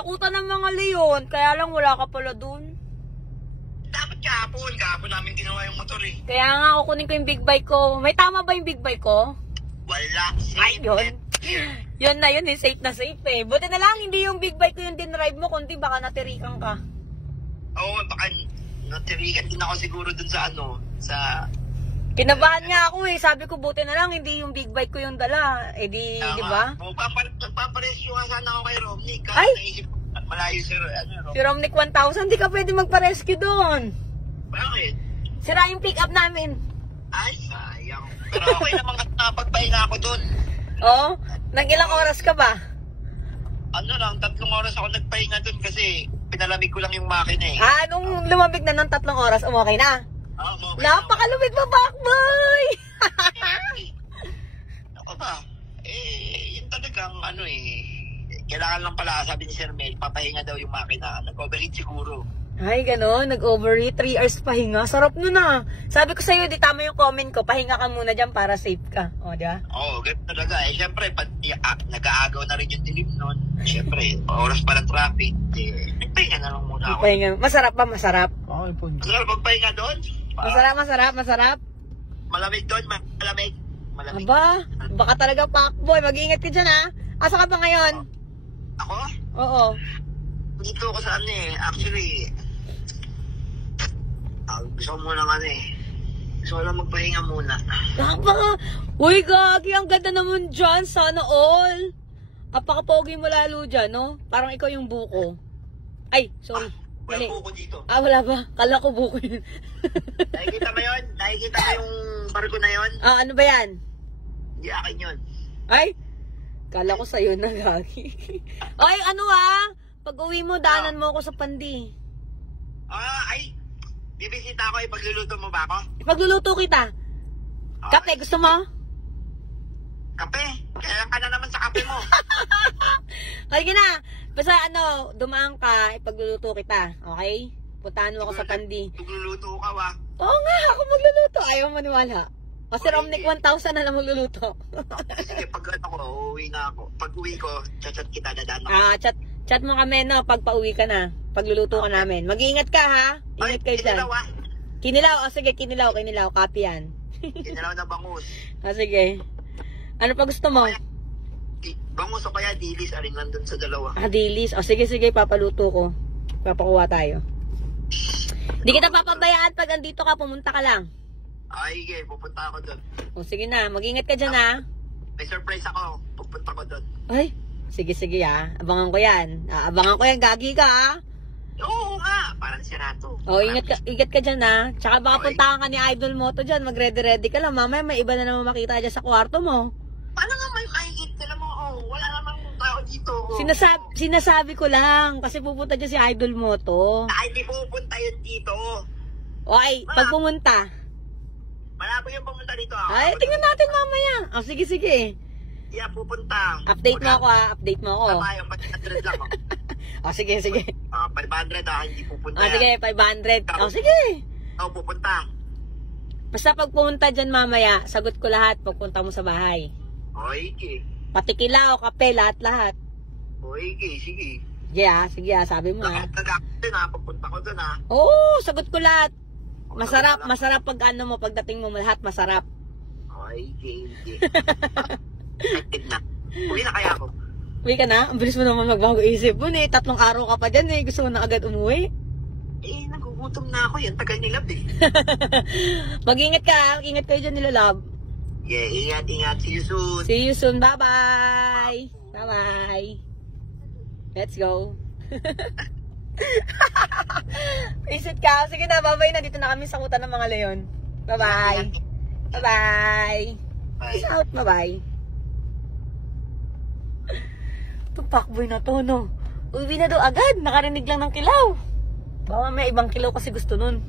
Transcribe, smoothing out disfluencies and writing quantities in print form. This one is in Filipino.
Sakutan ng mga leon, kaya lang wala ka pala dun. Dapat kahapon namin ginawa yung motor eh. Kaya nga, kukunin ko yung big bike ko. May tama ba yung big bike ko? Wala. Ay, yun. Yun na yun, safe na safe eh. Buti na lang, hindi yung big bike ko yung dinrive mo, kundi baka natirikan ka. Oo, baka natirikan din ako siguro dun sa sa... Kinabahan nga ako eh. Sabi ko, buti na lang, hindi yung big bike ko yung dala. Eh di ba? Magpaparesyo nga sana ako kay Romnick. Ay! Naisip ko, malayo Si Romnick 1000, di ka pwede magpa-rescue doon. Bakit? Sira yung pick up namin. Ay, sayang. Pero okay naman kasi napagpahinga ako doon. Oo? Nang ilang oras ka ba? Ano lang, 3 oras ako nagpahinga doon kasi pinalamig ko lang yung makina eh. Nung lumamig na ng 3 oras, okay na? Okay. Napakalumig mo, Bakboy! Ako ba? Yun talagang kailangan lang pala, sabi ni Sir Mel, papahinga daw yung makina. Nag-overheat siguro. Ay, gano'n. Nag-overheat. 3 hours pahinga. Sarap nun ah. Sabi ko sa'yo, di tama yung comment ko. Pahinga ka muna dyan para safe ka. O, di ba? Oo, ganun talaga. Siyempre, pag nag-aagaw na rin yung dilim nun, siyempre, oras pa ng traffic, nagpahinga na lang muna ako. Pahinga. Masarap ba? Masarap? Okay po. Masarap magpahinga doon? Masarap. Malamig doon, malamig. Aba, baka talaga Pakboy. Mag-iingat ka dyan ha. Asa ka pa ngayon? Ako? Oo. Dito ako sa actually, gusto ko muna gusto ko lang magpahinga muna. Baka, uy gagi, ang ganda naman dyan. Sana all. Apaka-pogi mo lalo dyan, no? Parang ikaw yung buko. Ay, sorry. Wala buko dito. Wala ba? Kala ko buko yun. Nakikita mo yun? Nakikita mo yung barko na yun? Ano ba yan? Hindi akin yun. Ay, kala ko sa'yo na gagi. Ay, pag uwi mo, daanan mo ako sa Pandi. Bibisita ako, ipagluluto mo ba ako? Ipagluluto kita. Kape, gusto mo? Kape? Kaya ka na naman sa kape mo. Halika na. Basta dumaan ka, ipagluluto kita. Okay? Puntahan mo ako sa Pandi. Magluluto ka ba? Oo nga, ako magluluto. Ayaw maniwala. O si Romnick 1000 na lang magluluto. Sige, pag uuwi na ako. Pag uwi ko, chat kita, dadaan ako. Chat mo kami, no? Pag pauwi ka na. Pagluluto ka namin. Mag-iingat ka, ha? Ingat kayo dyan. Kinilaw, Kinilaw. Sige, kinilaw. Copy yan. Kinilaw na bangus. Sige. Ano pa gusto mo? Bangus o kaya dilis, alin lang dun sa dalawa. Dilis. Sige, papaluto ko. Papakuha tayo. Di kita papabayaan pag andito ka, pumunta ka lang. Ay, sige, pupunta ako dun. Sige na, mag-ingat ka dyan, ha? May surprise ako, pupunta ko dun. Ay, sige, ha? Abangan ko yan. Gagi ka, ha? Oo nga, parang sirato. Ingat ka dyan, ha? Tsaka baka puntahan ka ni Idol Moto dyan, mag-ready ka lang. Mamaya may iba na naman makita dyan sa kwarto mo. Paano nga may makikita ka naman? Wala namang tao dito. Sinasabi ko lang, kasi pupunta dyan si Idol Moto. Ay, di pupunta yun dito. Pag pumunta. Malabo yung pumunta dito. Ay, tingnan natin mamaya. Sige. Yeah, pupunta. Update mo ako, ha? Update mo ako. Tama yung 500 lang. Sige. 500 hindi pupunta yan. Sige, 500. Sige. Pupunta. Basta pag pumunta dyan mamaya, sagot ko lahat pagpunta mo sa bahay. Okay. Pati kilaw, kape, lahat. Okay, sige. Sige, sabi mo ha. Nagkakasin pupunta ko dun ha. Oo, sagot ko lahat. Masarap pag pagdating mo lahat, masarap. Okay. Excited na. Uwi na kaya ako. Uwi ka na? Ang bilis mo naman magbago isip mo 3 araw ka pa dyan Gusto mo na agad umuwi? Nagugutom na ako. Yan, tagal nilab Mag-ingat ka. Ingat kayo dyan nila, love. Yeah, ingat. See you soon. See you soon. Bye-bye. Bye-bye. Let's go. Isit ka. Sige na, bye-bye na. Dito na kami sa kutan ng mga leon. Bye-bye. Bye-bye. Peace out. Bye-bye. Itong Pakboy na to, no? Uwi na daw agad. Nakarinig lang ng kilaw. Baka may ibang kilaw kasi gusto nun.